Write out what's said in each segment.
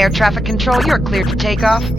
Air traffic control, you're cleared for takeoff. We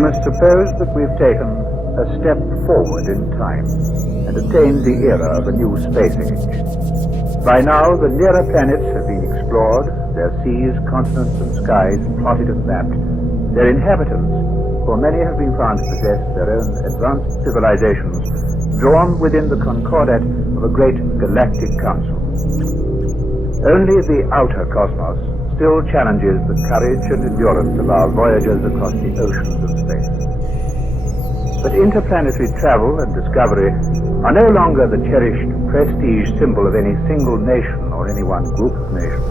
must suppose that we've taken a step forward in time and attained the era of a new space age. By now, the nearer planets have been explored, their seas, continents, and skies plotted and mapped. Their inhabitants, for many have been found to possess their own advanced civilizations, drawn within the concordat of a great galactic council. Only the outer cosmos still challenges the courage and endurance of our voyagers across the oceans of space. But interplanetary travel and discovery are no longer the cherished prestige symbol of any single nation or any one group of nations.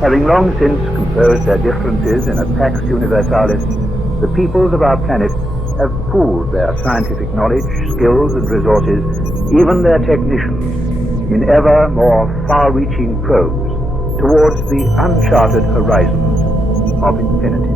Having long since composed their differences in a Pax Universalis, the peoples of our planet have pooled their scientific knowledge, skills, and resources, even their technicians, in ever more far-reaching probes towards the uncharted horizons of infinity.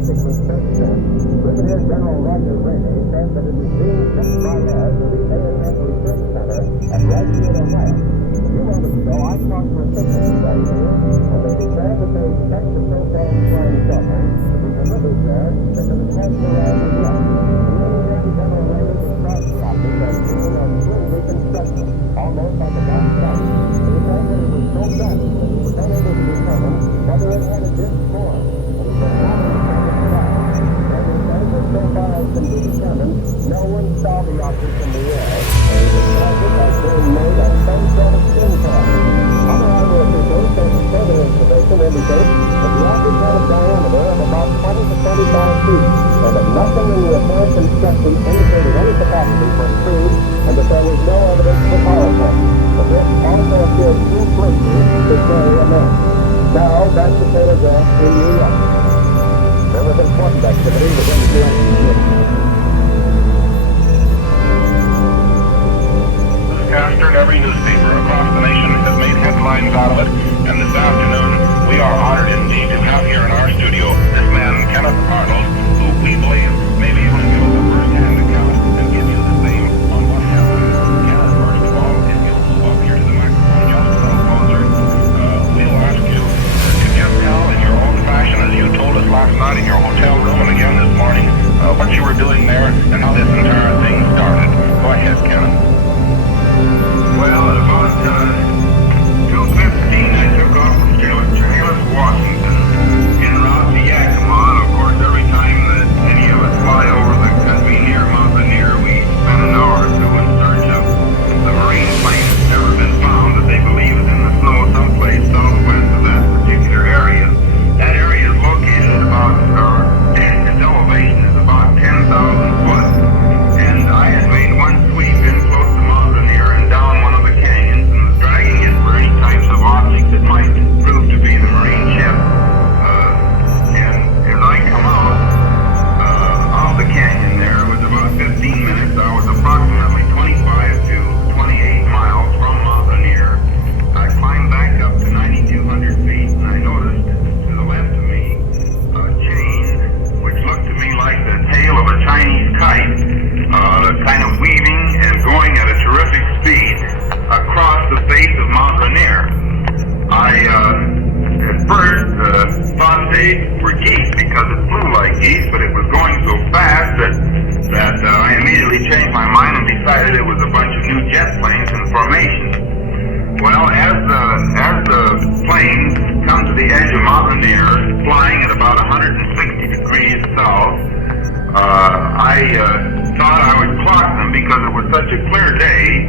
Brigadier General Roger Ramey says that it is being shipped by air to the ASS Research Center at Redfield, Ohio. A few moments ago, I talked to a signal right here, and they declared that they expect the so-called flying saucer to be delivered there because it hasn't arrived as yet. The General Ramey was cross-shopping that being on full reconstruction, almost like a black site. He said that it was so fast that he was unable to determine whether it had a disc form. So far as can be determined, no one saw the object in the air, and it was described as being made of some sort of tin foil. Other army officials said further information indicates that the object had a diameter of about 20 to 25 feet, and that nothing in the apparent construction indicated any capacity for food, and that there was no evidence for power plant. But this also appeared too flimsy to carry a man. Now, back to Taylor Grant in New York. There was important activity within the U.S. Newscaster in every newspaper across the nation has made headlines out of it, and this afternoon we are honored indeed to have here in our studio this man, Kenneth Arnold, who we believe may be able to give us a first-hand account and give you the same on what happened. Kenneth, first of all, if you'll move up here to the microphone just a little closer, we'll ask you to just tell in your own fashion, as you told us last night in your hotel room and again this morning, what you were doing there and how this entire thing started. Go ahead, Kenneth. Well, at about 2:15, I took off from Chehalis, Washington, en route to Yakima. Of course, every time that any of us fly over the country near Mount Rainier, we spend an hour or two in search of the marine plane that's never been found that they believe is in the snow someplace southwest of that particular area. That area is located at about, its elevation is about 10,000 foot. And I had made one sweep in close to Mount Rainier and down one of the canyons and was dragging it for any types of objects that might prove to be the marine ship. And as I come out of the canyon there, it was about 15 minutes. I was approximately 25 to 28 miles from Mount Rainier. I climbed back up to 9,200 feet and I noticed to the left of me a chain which looked to me like the tail of a Chinese kite, kind of weaving and going at a terrific speed across the face of Mount Rainier. I at first thought they were geese because it flew like geese, but it was going so fast that I immediately changed my mind and decided it was a bunch of new jet planes in formation. Well, as the plane come to the edge of Mount Rainier, flying at about 160 degrees south, I thought I would clock them because it was such a clear day,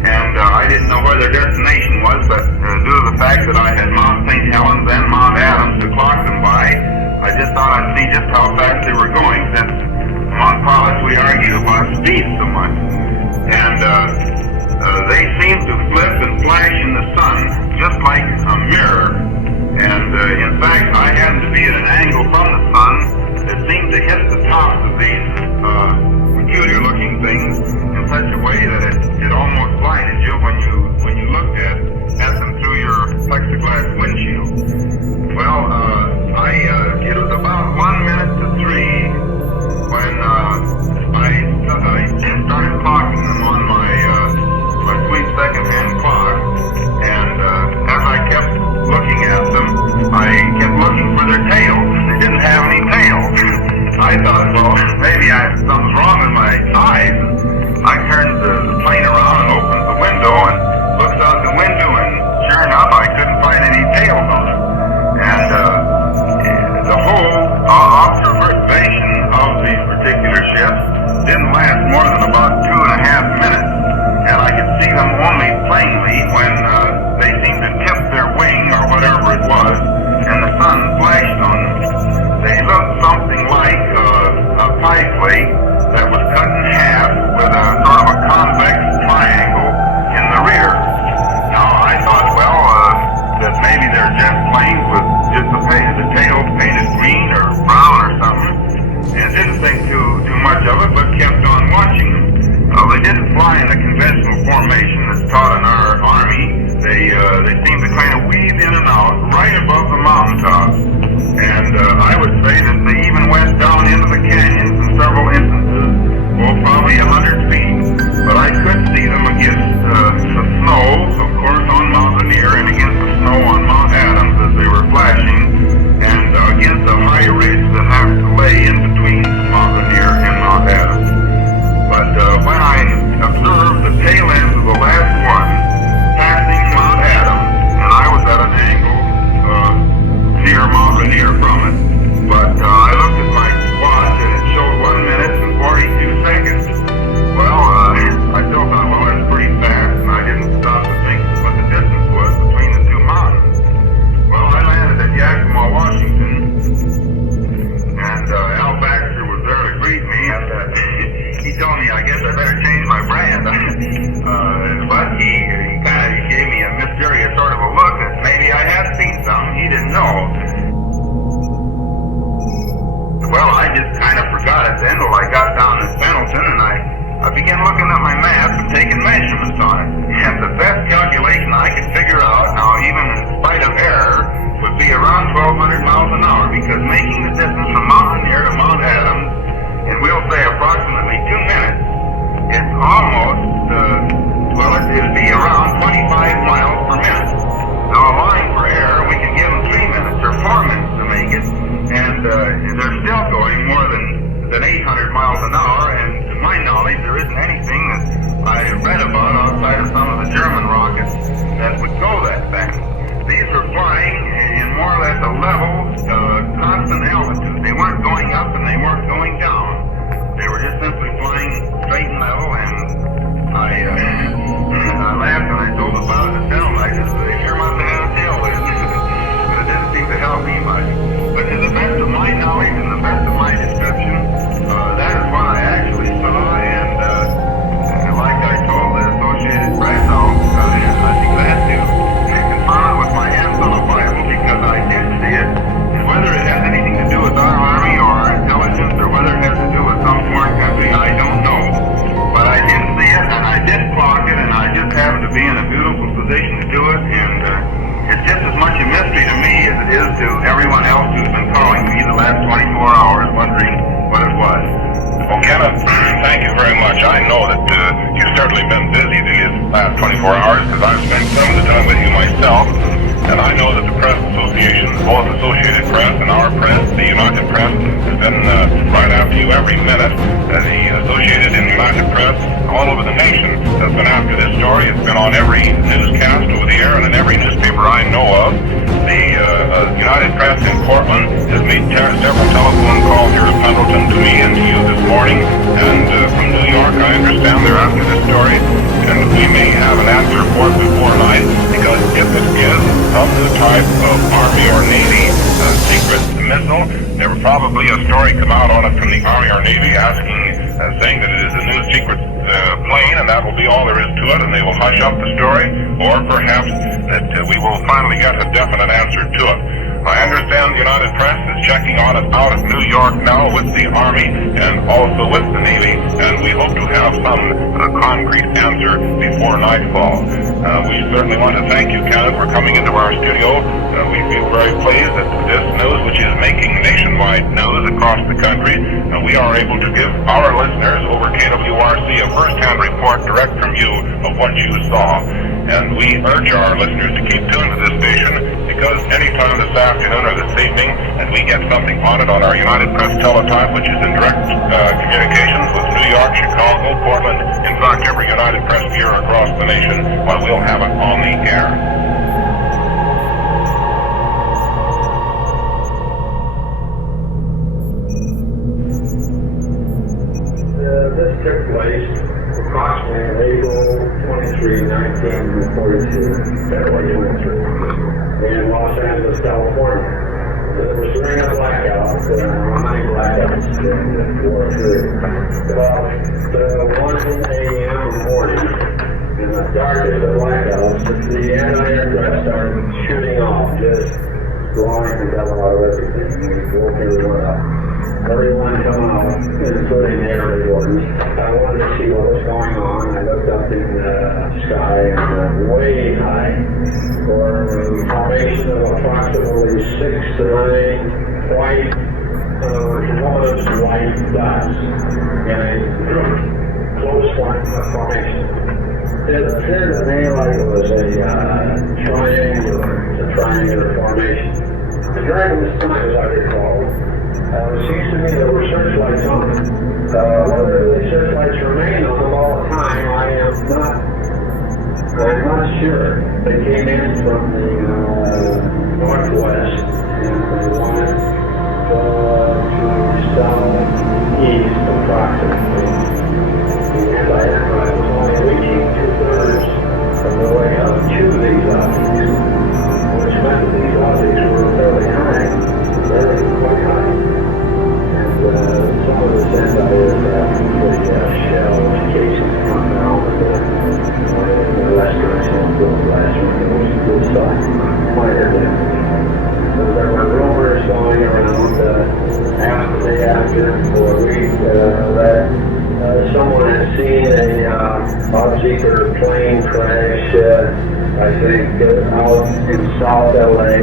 and I didn't know where their destination was, but due to the fact that I had Mount St. Helens and Mount Adams to clock them by, I thought I'd see just how fast they were going, since among pilots we argue about speed so much. And they seemed to flip and flash in the sun just like a mirror. And in fact, I happened to be at an angle from the sun that seemed to hit the tops of these peculiar-looking things in such a way that it almost blinded you when you looked at them through your plexiglass windshield. Well, it was about 1 minute to 3 when I started clocking them on my sweet second-hand clock, and as I kept looking at them, I kept looking for their tails. They didn't have any tails. I thought, well, maybe something's wrong with my eyes. I turned the plane around and opened the window and looked out the window, and sure enough, I couldn't find any tails on it. And the whole observation of these particular ships didn't last more than about 2.5 minutes, and I could see them only plainly when they seemed to tip their wing or whatever it was, and the sun flashed on them. They looked something like a pie plate that was cut in half with a sort of a convex triangle in the rear. Now, I thought, well, that maybe they're jet planes with just the tails painted green or brown or something, and didn't think too much of it, but kept on watching them. They didn't fly in the conventional formation that's taught in our Army. They seemed to kind of weave in and out right above the mountaintops. And I would say that they even went down into the canyons in several instances, probably 100 feet. But I could see them against the snow, of course, on Mount Rainier, and against the snow on Mount Adams as they were flashing, and against a high ridge that has to lay in between Mount Rainier and Mount Adams. But when I observed the tail ends of the last one passing Mount Adams, and I was at an angle near Mount Rainier from it, but I looked at my watch and it showed 1 minute and 42 seconds. Well, I still thought, well, that's pretty fast, and I didn't stop to think what the distance was between the two mountains. Well, I landed at Yakima, Washington, and Al Baxter was there to greet me, and he told me I guess I better change my brand. But he kind of gave me a mysterious sort of a look that maybe I had seen something he didn't know. Well, I just kind of forgot it then till I got down in Pendleton, and I began looking at my map and taking measurements on it. And the best calculation I could figure out, now even in spite of error, would be around 1,200 miles an hour, because making the distance from Mount Rainier to Mount Adams, and we'll say approximately 2 minutes, it's almost, it'd be around 25 miles per minute. Now, allowing for error, we can give them 3 minutes or 4 minutes to make it, and they're still going more than 800 miles an hour, and to my knowledge, there isn't anything that I read about outside of some of the German rockets that would go that fast. These were flying in more or less a level, constant altitude. They weren't going up and they weren't going down. They were just simply flying straight and level, and I laughed when I told about it to tell them. I just, they sure must have had a tailwind. But it didn't seem to help me much. But to the best of my knowledge and the best of my description, that is what I actually saw, and like I told the Associated Press, I'd be glad to confirm it with my hands on a Bible, because I did see it. And whether it has anything to do with our Army or our intelligence, or whether it has to do with some foreign country, I don't know. But I did see it, and I did clock it, and I just happened to be in a beautiful position to do it, and it's just as much a mystery to me as it is to everyone else who's been calling me the last 24 hours wondering what it was. Well, Kenneth, thank you very much. I know that you've certainly been busy these last 24 hours, because I've spent some of the time with you myself, and I know that the press association, both Associated Press and our press, the United Press, has been right after you every minute. The Associated and United Press all over the nation has been after this story. It's been on every newscast over the air and in every newspaper I know of. The United Press in Portland has made several telephone calls here to Pendleton to me and to you this morning, and from New York I understand they're after this story, and we may have an answer for it before night, because if it is some new type of Army or Navy secret missile, there probably probably a story come out on it from the Army or Navy saying that it is a new secret plane, and that will be all there is to it, and they will hush up the story, or perhaps that we will finally get a definite answer to it. I understand the United Press is checking on it out of New York now with the Army and also with the Navy, and we hope to have some concrete answer before nightfall. We certainly want to thank you, Kenneth, for coming into our studio. We feel very pleased that this news, which is making nationwide news across the country, we are able to give our listeners over KWRC a first-hand report direct from you of what you saw. And we urge our listeners to keep tuned to this station, because anytime this afternoon or this evening and we get something on it on our United Press teletype, which is in direct communications with New York, Chicago, Portland, in fact every United Press bureau across the nation, well, we'll have it on the air. This took place approximately April 23, 1942, February 23, in Los Angeles, California. It was during a blackout, many blackouts in War II. About 1 a.m. in the morning, in the darkest of blackouts, the anti-aircraft started shooting off, just blowing the devil out of everything. We woke everyone up. Everyone come out, including the air wardens. I wanted to see what was going on. I looked up in the sky, and way high, for a formation of approximately 6 to 9 white, luminous white dots in a close formation. It appeared to me like it was a triangular formation. And during this time, as I recall, it seems to me there were searchlights on it. Whether the searchlights remain on them all the time, I'm not sure. They came in from the northwest, and they went to southeast approximately. The anti-aircraft was only reaching 2/3 of the way up to these objects, which meant that these objects were fairly high, quite high. Some of the anti-aircraft with shells, casings coming out of the restaurants and the glass windows to the side, minor damage. So there were rumors going around after the day after, for a week, that someone had seen a Obseeker plane crash, I think, out in South LA,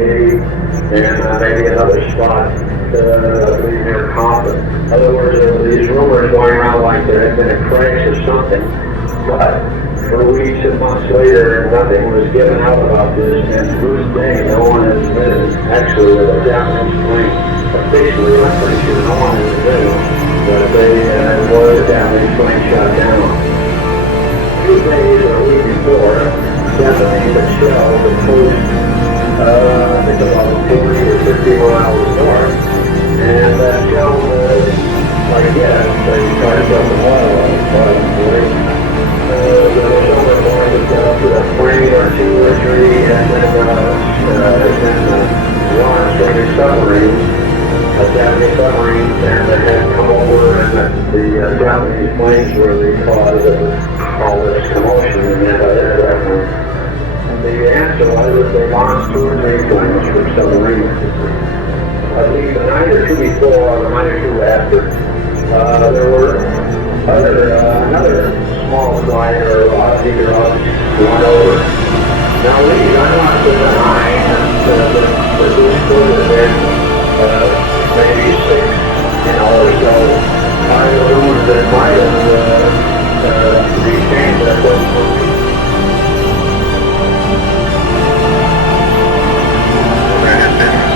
and maybe another spot near Compton. In other words, there were these rumors going around like there had been a crash or something, but for weeks and months later, nothing was given out about this, and to this day, no one has admitted, actually, with a Japanese plane. Officially, I'm pretty sure no one has admitted that they was a Japanese plane shot down. A few days or a week before, Japanese had shelled the coast, I think about 40 or 50 miles north, and that shell was, I guess, they tried to dump the oil on it, probably. There was somewhere going to go to a plane or 2 or 3, and then one Australian submarines, Japanese submarines, and they had come over, and the Japanese planes were the cause of all this commotion in the anti-aircraft. The answer was that they launched 2 or 3 planes from submarines. I believe the night or 2 before, or the night or 2 after, there were another small glider or Obseeker went over. Now these are not denying that these could have been maybe 6, or so. I rumors that might have retained that one.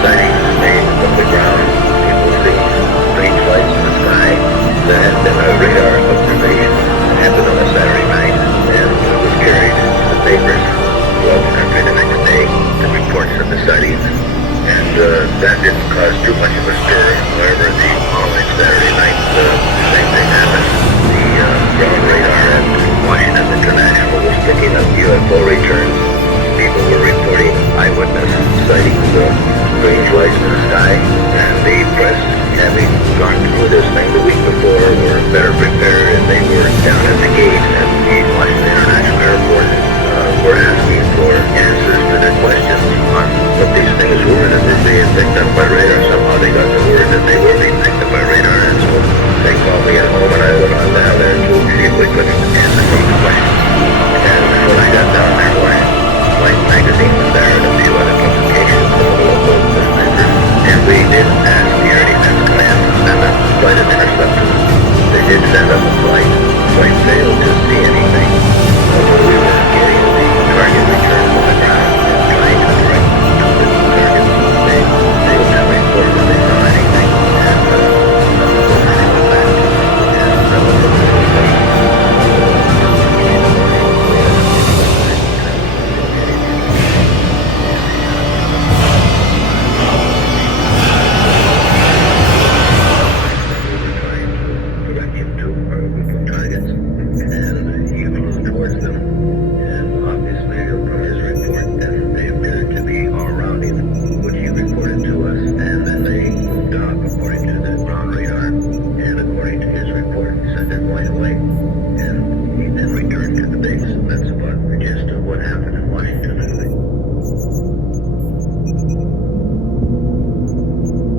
Sightings made from the ground. People see strange lights in the sky. There had been a radar observation that happened on a Saturday night, and it was carried in the papers throughout the country the next day, the reports of the sightings, and that didn't cause too much of a stir. However, the following Saturday night, the same thing happened. The see anything. Although we're investigating the target return from the ground and trying to direct them to distant targets, they will never report that they saw anything, and we'll finish with that. And relatively to the question, direct him to our weakened targets, and he flew towards them. And obviously, from his report, then they appeared to be all around him, which he reported to us, and then they moved off according to the ground radar, and according to his report, said they're going away. And he then returned to the base. That's about the gist of what happened in Washington, I think.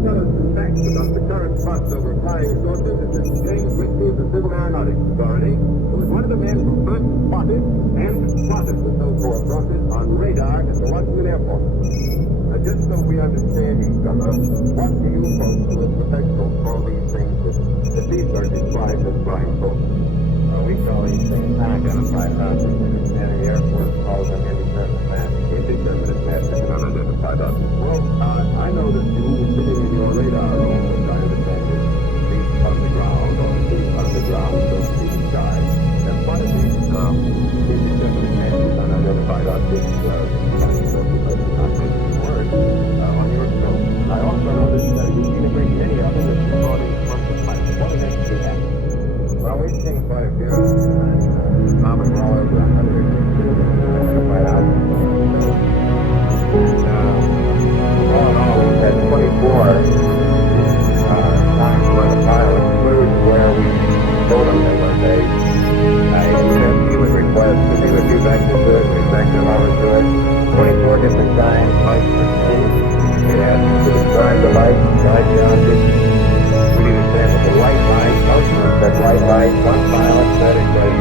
Tell us some facts about the current fuss over flying saucers. This is James Whitby of the Civil Aeronautics Authority, who was one of the men who first spotted and plotted the so-called saucers on radar at the Washington Airport. Just so we understand each other, what do you folks who are professionals call these things that these are described as flying saucers? We call these things unidentified objects, and the Air Force calls them indeterminate masses. Indeterminate masses and unidentified objects. Well, I know that you were sitting in your radar room, which I understand is deep underground, or deep underground, so to speak, sky. And what are these indeterminate masses, unidentified objects, on your scope? I also noticed that you integrate many other recordings from the pipe. What has actually happened? Well, we've seen quite a few. Common rollers, 100 identified objects. All in all, we've had 24 times where the pilots flew to where we told them they were based. He would request that he would be vector to it, we vector over to it. 24 different times, lights were seen. It asked us to describe the light, guide the object. We didn't say it was a white light. Most of them said white light. One pilot said it was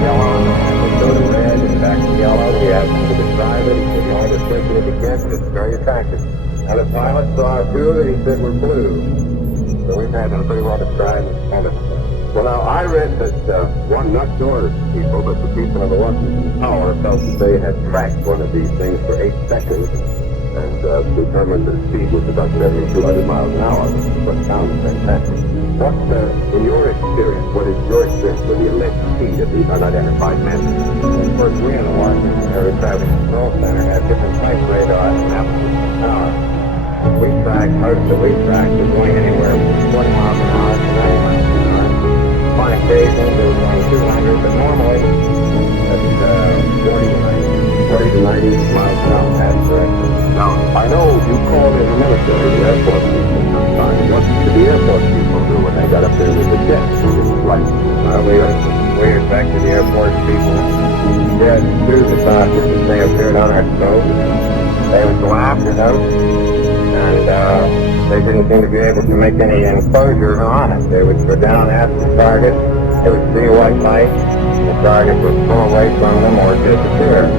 yellow, and would go to red and back to yellow. We asked him to describe it. He said, you want to take it again, but it's very attractive. And the pilot saw a few that he said were blue. So we've had them pretty well described and well, now, I read that one, not your people, but the people of the Washington Tower felt that they had tracked one of these things for 8 seconds and determined the speed was about 7,200 miles an hour, what sounds fantastic. What, in your experience, what is your experience with the alleged speed of these unidentified masses? Of course, we in the Washington Air Traffic Control Center have different type radars and apples in the tower. We track, most that we track is going anywhere from 40 miles an hour to 90 miles an hour. On occasion, they're going 200, but normally it's 40 to 90 miles an hour. That's correct. Now, I know you called in the military, the Air Force people sometimes. What did the Air Force people do when they got up there with the jets? Well, we expected the Air Force people to do the saucers as they appeared on our scope. They would go after them, and they didn't seem to be able to make any enclosure on it. They would go down after the target, they would see a white light, the target would pull away from them or disappear.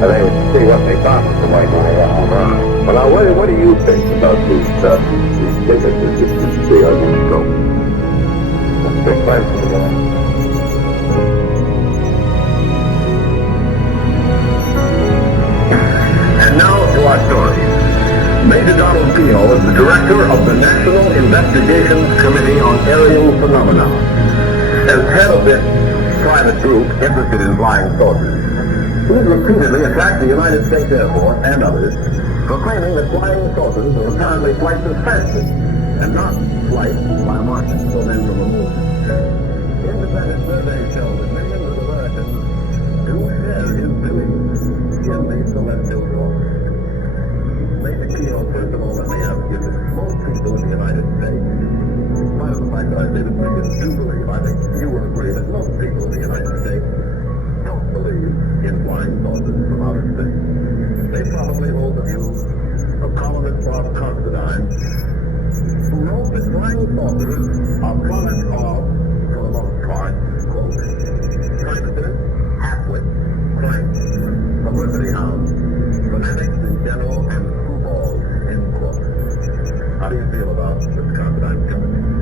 They would see what they thought was the white light all around. Well, now, what do you think about these tickets that you can see on your scope? That's a good question. And now to our story. Major Donald Pino is the director of the National Investigations Committee on Aerial Phenomena. As head of this private group interested in flying saucers, he has repeatedly attacked the United States Air Force and others for claiming that flying saucers are apparently flights of fancy and not flights by Martians or men from the moon. Independent surveys show that millions of Americans do share his belief in these celestial saucers. Major Keogh, first of all, let me ask you that most people in the United States, in spite of the fact that I say that millions do believe, I think you will agree that most people in the United States don't believe in flying saucers from outer space. They probably hold the view of columnist Bob Considine, who wrote that flying saucers are products of, for the most part, quote, pranksters, half-wits, cranks, publicity hounds, fanatics in general, and screwballs, end quote. How do you feel about Mr. Considine's comment?